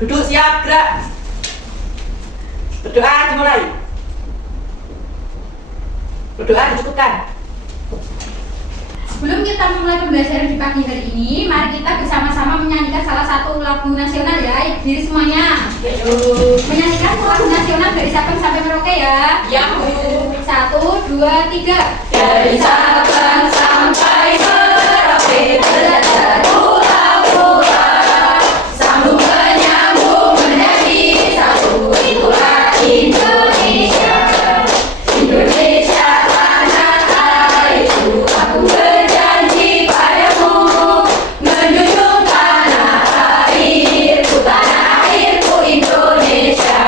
Duduk siap, gerak. Berdoa dimulai. Berdoa dicukupkan. Sebelum kita memulai pembelajaran di pagi hari ini, mari kita bersama-sama menyanyikan salah satu lagu nasional ya, diri semuanya. Menyanyikan lagu nasional dari Sabang sampai Merauke ya. Ya, Bu. 1, 2, 3. Dari Sabang sampai Merauke belajar pulau-pulau, sambung menyambung menjadi satu, itulah Indonesia. Indonesia tanah airku, aku berjanji padamu, menjunjung tanah airku Indonesia.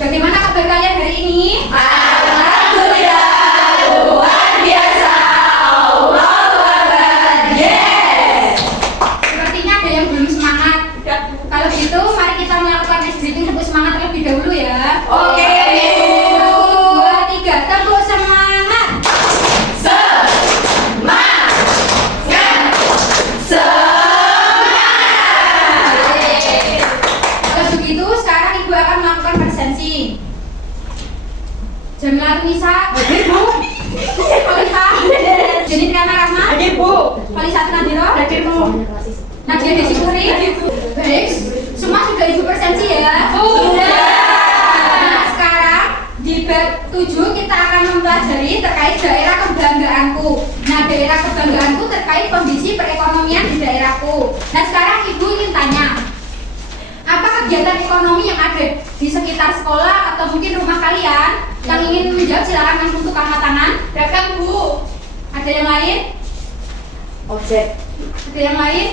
Bagaimana kabar kalian hari ini? Alhamdulillah, luar biasa. Allahu Akbar. Yes. Sepertinya ada yang belum semangat. Kalau gitu, mari kita melakukan ice breathing tepuk semangat terlebih dahulu ya. Oke. 1, 2, 3, tepuk semangat. Semangat. Semangat. Kalau begitu, sekarang Ibu akan melakukan presensi. Jamila Tunisa, Hadir, Bu. Khalifah, Jenny Triana Rahma, Hadir, Bu. Khalisat Nadiro, Hadir, Bu. Nadia Desipuri. Baik, semua sudah Ibu presensi ya? Sudah. Nah, sekarang di bab 7 kita akan mempelajari terkait daerah kebanggaanku. Nah, daerah kebanggaanku terkait kondisi perekonomian di daerahku. Nah, sekarang Ibu ingin tanya, apa kegiatan ekonomi yang ada di sekitar sekolah atau mungkin rumah kalian? Yang ingin menjawab silakan langsung untuk angkat tangan. Dagang, Bu. Ada yang lain? Objek Ada yang lain?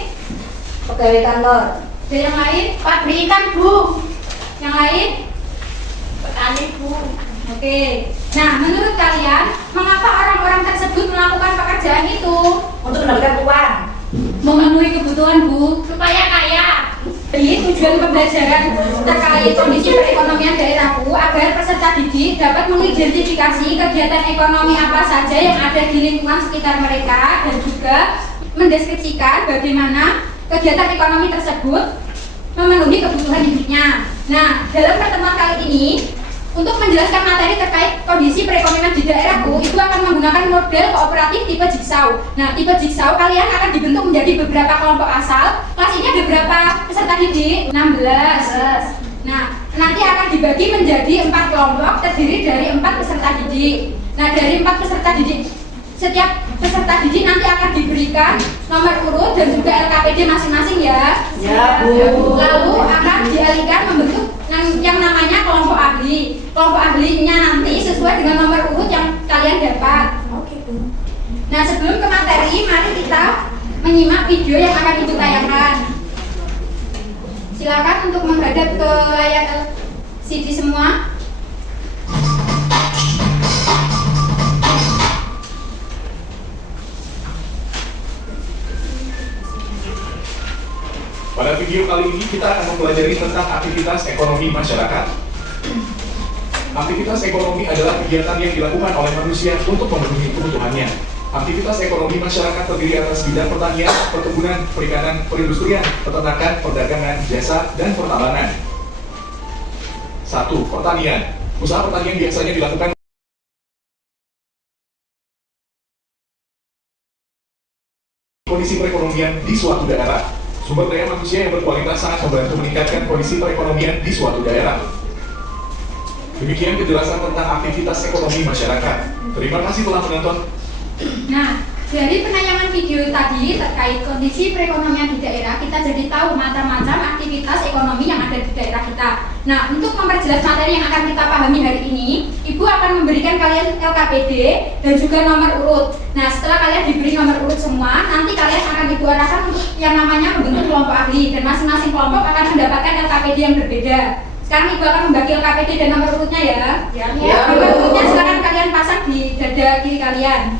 pegawai kantor, Ada yang lain? Pabrikan, Bu. Yang lain? Petani, Bu. Oke. Nah, menurut kalian, mengapa orang-orang tersebut melakukan pekerjaan itu? Untuk mendapatkan uang. Memenuhi kebutuhan, Bu. Supaya kaya. Jadi tujuan pembelajaran terkait kondisi perekonomian daerahku agar peserta didik dapat mengidentifikasi kegiatan ekonomi apa saja yang ada di lingkungan sekitar mereka dan juga mendeskripsikan bagaimana kegiatan ekonomi tersebut memenuhi kebutuhan hidupnya. Nah, dalam pertemuan kali ini untuk menjelaskan materi terkait kondisi perekonomian di daerahku, Ibu akan menggunakan model kooperatif tipe jigsaw. Nah, tipe jigsaw kalian akan dibentuk menjadi beberapa kelompok asal. Kelas ini ada berapa peserta didik? 16. Nah, nanti akan dibagi menjadi 4 kelompok terdiri dari 4 peserta didik. Nah, dari 4 peserta didik, setiap peserta didik nanti akan diberikan nomor urut dan juga LKPD masing-masing ya. Ya, Bu. Lalu akan dialihkan membentuk yang namanya kelompok ahli. Kelompok ahlinya nanti sesuai dengan nomor urut yang kalian dapat. Oke, Bu. Nah, sebelum ke materi, mari kita menyimak video yang akan Ibu tayangkan. Silakan untuk menghadap ke layar LCD semua. Pada video kali ini kita akan mempelajari tentang aktivitas ekonomi masyarakat. Aktivitas ekonomi adalah kegiatan yang dilakukan oleh manusia untuk memenuhi kebutuhannya. Aktivitas ekonomi masyarakat terdiri atas bidang pertanian, perkebunan, perikanan, perindustrian, peternakan, perdagangan, jasa, dan pertambangan. 1. Pertanian. Usaha pertanian biasanya dilakukan kondisi perekonomian di suatu daerah. Sumber daya manusia yang berkualitas sangat membantu meningkatkan kondisi perekonomian di suatu daerah. Demikian penjelasan tentang aktivitas ekonomi masyarakat. Terima kasih telah menonton. Nah, dari penayangan video tadi terkait kondisi perekonomian di daerah, kita jadi tahu macam-macam aktivitas ekonomi yang ada di daerah kita. Nah, untuk memperjelas materi yang akan kita pahami hari ini, Ibu akan memberikan kalian LKPD dan juga nomor urut. Nah, setelah kalian diberi nomor urut semua, nanti kalian akan Ibu arahkan untuk yang namanya membentuk kelompok ahli, dan masing-masing kelompok akan mendapatkan LKPD yang berbeda. Sekarang Ibu akan membagi LKPD dan nomor urutnya ya. Ya. Nomor urutnya sekarang kalian pasang di dada kiri kalian.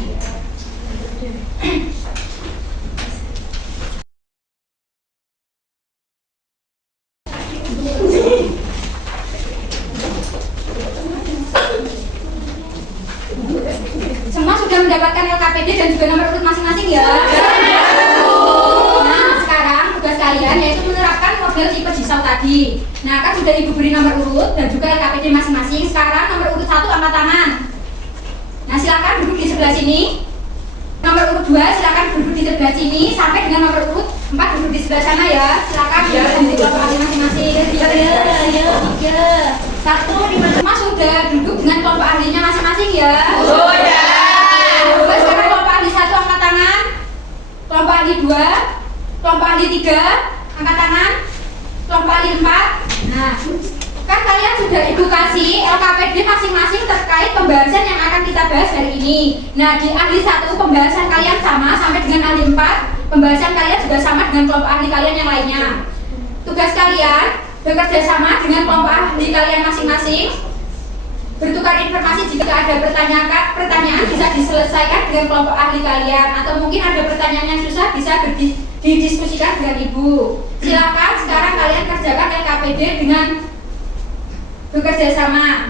Semua sudah mendapatkan LKPD dan juga nomor urut masing-masing ya. kalian yaitu menerapkan model tipe jigsaw tadi. Nah, kan sudah Ibu beri nomor urut dan juga LKPD masing-masing. Sekarang nomor urut 1 angkat tangan. Nah, silakan duduk di sebelah sini. Nomor urut 2 silakan duduk di sebelah sini sampai dengan nomor urut 4 duduk di sebelah sana ya. Silakan ya, di kelompok masing-masing. 3. 1 Mas sudah duduk dengan kelompok ahlinya masing-masing ya. Sudah. Sekarang kelompok ahli 1 angkat tangan. Kelompok ahli 2, kelompok ahli 3 angkat tangan. Kelompok ahli 4. Nah, kan kalian sudah edukasi LKPD masing-masing terkait pembahasan yang akan kita bahas hari ini. Nah, di ahli 1 pembahasan kalian sama sampai dengan ahli 4, pembahasan kalian juga sama dengan kelompok ahli kalian yang lainnya. Tugas kalian bekerja sama dengan kelompok ahli kalian masing-masing, bertukar informasi jika ada pertanyaan bisa diselesaikan dengan kelompok ahli kalian, atau mungkin ada pertanyaan yang susah bisa didiskusikan dengan Ibu. Silakan sekarang kalian kerjakan LKPD dengan bekerja sama.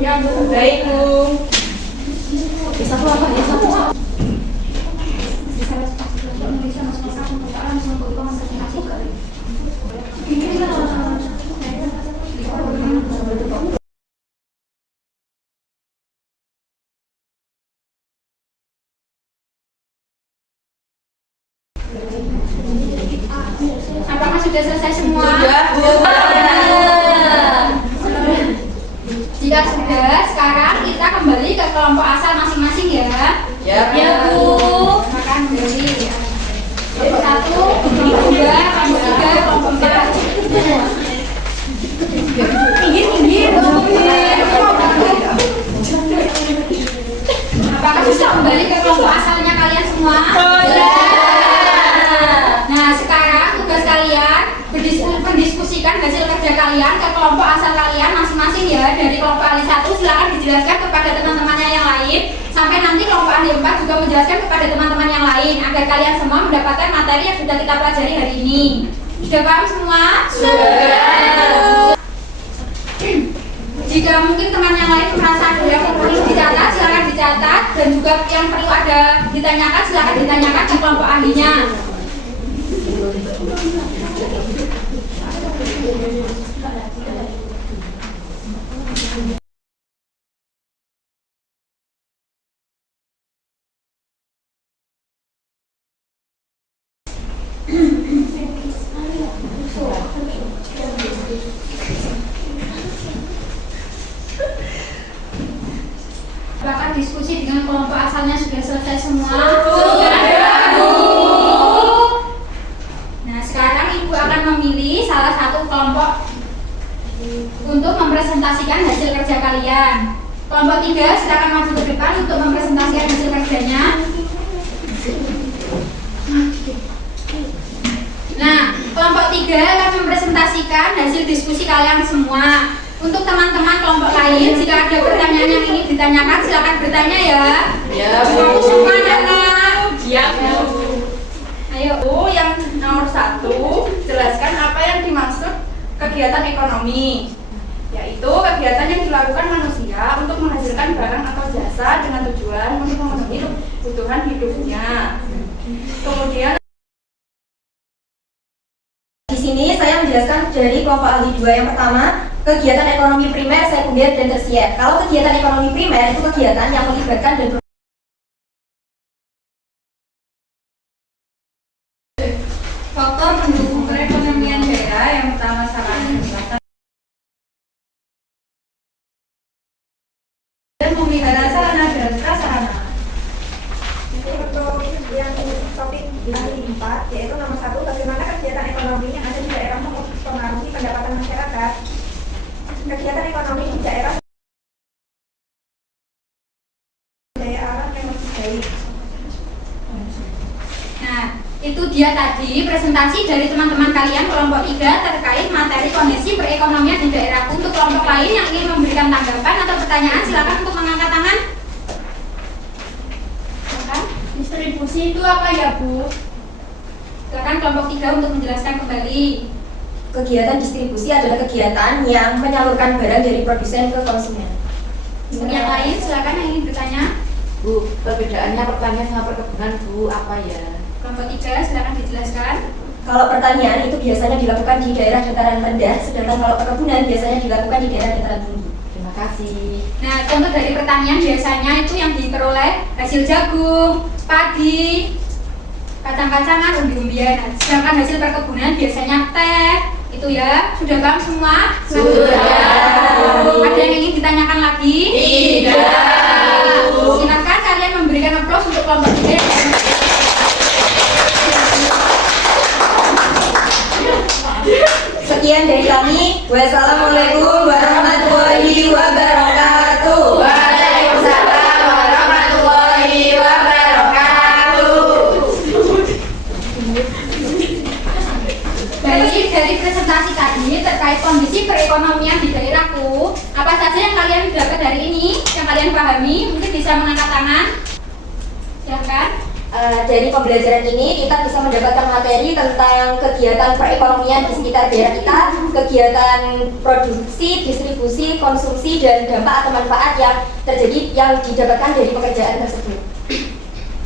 Ya Bu. Baik Bu. Bisa tuh apa? Bisa tuh apa? Apakah sudah selesai semua? Sudah Bu. Jika sudah, sekarang kita kembali ke kelompok asal masing-masing ya. Ya Bu. Makan beli. Kelompok 1, kelompok 2, kelompok 3, kelompok 4. Pinggir. Apakah sudah kembali ke kelompok asalnya kalian semua? Nah, sekarang tugas kalian mendiskusikan hasil kerja kalian ke kelompok asal kalian masing-masing ya. Dari kelompok ahli 1 silakan dijelaskan kepada teman-temannya yang lain, sampai nanti kelompok ahli 4 juga menjelaskan kepada teman-teman yang lain agar kalian semua mendapatkan materi yang sudah kita pelajari hari ini. Sudah paham semua? Sudah. Jika mungkin teman yang lain merasa ada yang perlu dicatat, silakan dicatat, dan juga yang perlu ada ditanyakan silakan ditanyakan ke kelompok ahlinya. Apakah diskusi dengan kelompok asalnya sudah selesai semua? Sudah, Bu. Nah, sekarang Ibu akan memilih salah satu kelompok untuk mempresentasikan hasil kerja kalian. Kelompok 3 silakan maju ke depan untuk mempresentasikan hasil kerjanya. Nah, kelompok 3 akan mempresentasikan hasil diskusi kalian semua. Untuk teman-teman kelompok lain, jika ada pertanyaan yang ingin ditanyakan, silakan bertanya ya. Ya Bu. Mau semua anak. Ya Bu. Ayo Bu, yang nomor 1, jelaskan apa yang dimaksud kegiatan ekonomi, yaitu kegiatan yang dilakukan manusia untuk menghasilkan barang atau jasa dengan tujuan untuk memenuhi kebutuhan hidupnya. Kemudian Di sini saya menjelaskan dari kelompok ahli 2 yang pertama, kegiatan ekonomi primer, sekunder, dan tersier. Kalau kegiatan ekonomi primer itu kegiatan yang melibatkan dan faktor pendukung perekonomian daerah yang pertama sarana dan memelihara sarana dan prasarana. Untuk yang topik ahli 4, yaitu nomor 1, bagaimana kegiatan ekonomi yang ada di daerah mempengaruhi pendapatan masyarakat. Kegiatan ekonomi di daerah daya alam yang lebih baik. Nah, itu dia tadi presentasi dari teman-teman kalian kelompok 3 terkait materi kondisi perekonomian di daerah. Untuk kelompok lain yang ingin memberikan tanggapan atau pertanyaan, silakan untuk mengangkat tangan. Silakan. Distribusi itu apa ya Bu? Silakan kelompok 3 untuk menjelaskan kembali. kegiatan distribusi adalah kegiatan yang menyalurkan barang dari produsen ke konsumen. Untuk yang lain silakan yang ingin bertanya. Bu, perbedaannya pertanian sama perkebunan Bu apa ya? Kelompok Kelompok 3, silakan dijelaskan. Kalau pertanian itu biasanya dilakukan di daerah dataran rendah, sedangkan kalau perkebunan biasanya dilakukan di daerah dataran tinggi. Terima kasih. Nah, contoh dari pertanian biasanya itu yang diperoleh hasil jagung, padi, kacang-kacangan, umbi-umbian. Nah, sedangkan hasil perkebunan biasanya teh. Itu ya, sudah paham semua? Sudah. Ada yang ingin ditanyakan lagi? Tidak. Silakan kalian memberikan aplaus untuk kelompok 3. Sekian dari kami. Wassalamualaikum warahmatullahi wabarakatuh. Waalaikumsalam warahmatullahi wabarakatuh. Baik, dari presentasi tadi terkait kondisi perekonomian di daerahku, apa saja yang kalian dapat dari ini, yang kalian pahami, mungkin bisa mengangkat tangan. Silakan. Dari pembelajaran ini kita bisa mendapatkan materi tentang kegiatan perekonomian di sekitar daerah kita, kegiatan produksi, distribusi, konsumsi, dan dampak atau manfaat yang terjadi yang didapatkan dari pekerjaan tersebut.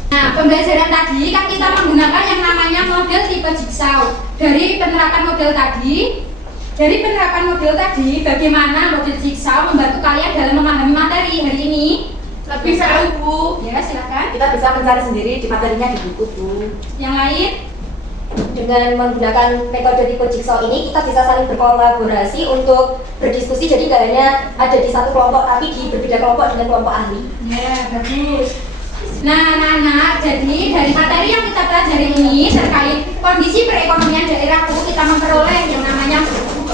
Nah, pembelajaran tadi kan kita menggunakan yang namanya model tipe jigsaw. Dari penerapan model tadi, bagaimana model jigsaw membantu kalian dalam memahami materi hari ini? Lebih seru, Bu. Ya, silakan. Kita bisa mencari sendiri di materinya di buku, Bu. Yang lain? Dengan menggunakan metode tipe jigsaw ini kita bisa saling berkolaborasi untuk berdiskusi, jadi nggak hanya ada di satu kelompok tapi di berbeda kelompok dengan kelompok ahli. Ya, bagus. Nah, anak-anak, jadi dari materi yang kita pelajari ini terkait kondisi perekonomian daerahku, kita memperoleh yang namanya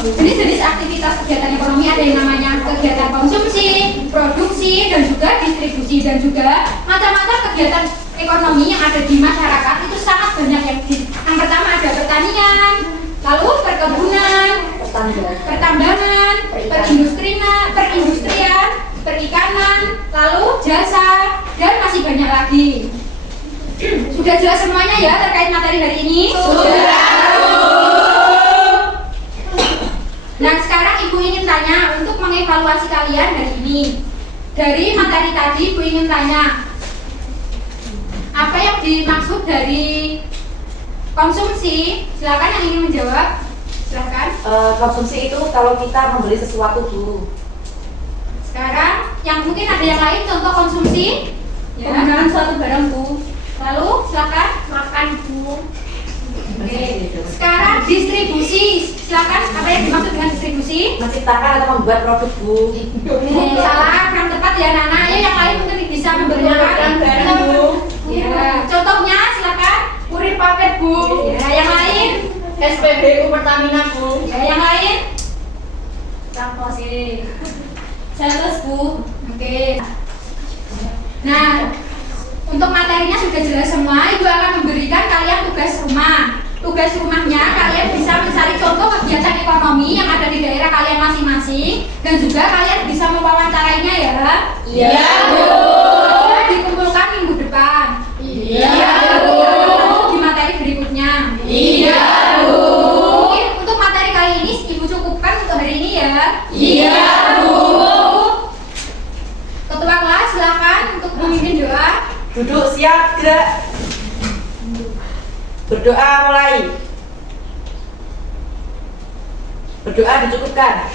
jenis-jenis aktivitas kegiatan ekonomi. Ada yang namanya kegiatan konsumsi, produksi, dan juga distribusi, dan juga macam-macam kegiatan ekonomi yang ada di masyarakat itu sangat banyak. Yang pertama ada pertanian, lalu perkebunan, pertambangan, perindustrian, perikanan, lalu jasa, dan masih banyak lagi. Sudah jelas semuanya ya terkait materi hari ini? Nah, sekarang Ibu ingin tanya untuk mengevaluasi kalian hari ini. Dari materi tadi Ibu ingin tanya, apa yang dimaksud dari konsumsi? Silakan yang ingin menjawab. Silakan. Konsumsi itu kalau kita membeli sesuatu, Bu. Sekarang yang mungkin ada yang lain contoh konsumsi? Ya. Penggunaan suatu barang, Bu. Lalu silakan. Makan, Bu. Oke. Sekarang distribusi. Silakan, apa yang dimaksud dengan distribusi? Menciptakan atau membuat produk, Bu. Salah, kurang tepat ya Nana. Ya, yang lain mungkin bisa Mengeluarkan barang, Bu. Ya, contohnya silakan. Kurir paket, Bu. Ya, yang lain. SPBU Pertamina, Bu. Ya, yang lain. Sampos. Sales, Bu. Oke. Nah, untuk materinya sudah jelas semua. Ibu akan memberikan kalian tugas rumah. Tugas rumahnya kalian bisa mencari contoh kegiatan ekonomi yang ada di daerah kalian masing-masing, dan juga kalian bisa mewawancarainya ya. Iya, Bu. Dikumpulkan minggu depan. Iya, Bu. Di materi berikutnya. Iya, Bu. Mungkin untuk materi kali ini Ibu cukupkan untuk hari ini ya. Iya, Bu. Ketua kelas silakan untuk memimpin doa. Duduk, siap, gerak. Berdoa mulai. Berdoa dicukupkan.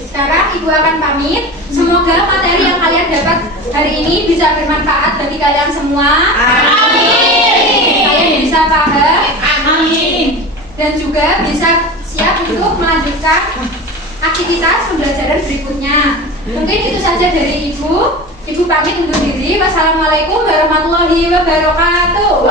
Sekarang Ibu akan pamit. Semoga materi yang kalian dapat hari ini bisa bermanfaat bagi kalian semua. Amin. Kalian bisa paham. Amin. Dan juga bisa siap untuk melanjutkan aktivitas pembelajaran berikutnya. Mungkin itu saja dari Ibu. Ibu pamit undur diri. Wassalamualaikum warahmatullahi wabarakatuh.